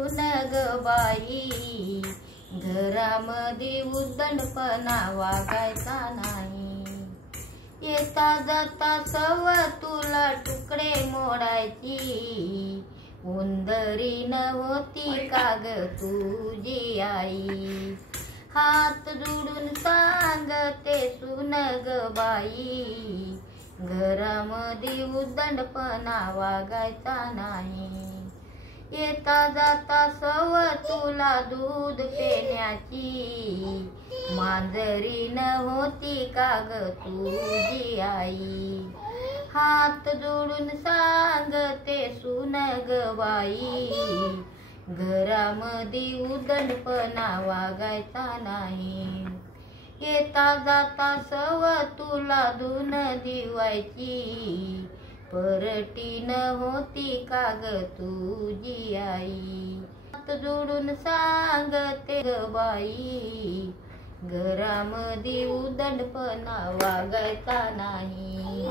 सून ग बाई, घरामध्ये उद्धटपणा वागायचा नाही। येता जाता सव तुला तुकडे मोडायची, उंदरीन होती का ग तुझी आई। हात जोडून सांगते सून ग बाई, घरामध्ये उद्धटपणा वागायचा नाही। येता जाता सव तुला दूध पिण्याची, मांजरीन होती का ग तुझी आई। हात जोडून सांगते सून ग बाई, घरामध्ये उद्धटपणा वागायचा नाही। येता जाता सव तुला धुन दिवायची, परटीन होती का ग तुझी आई। हात जोडून सांगते ग बाई, घरामध्ये उद्धटपणा वागायचा नाही।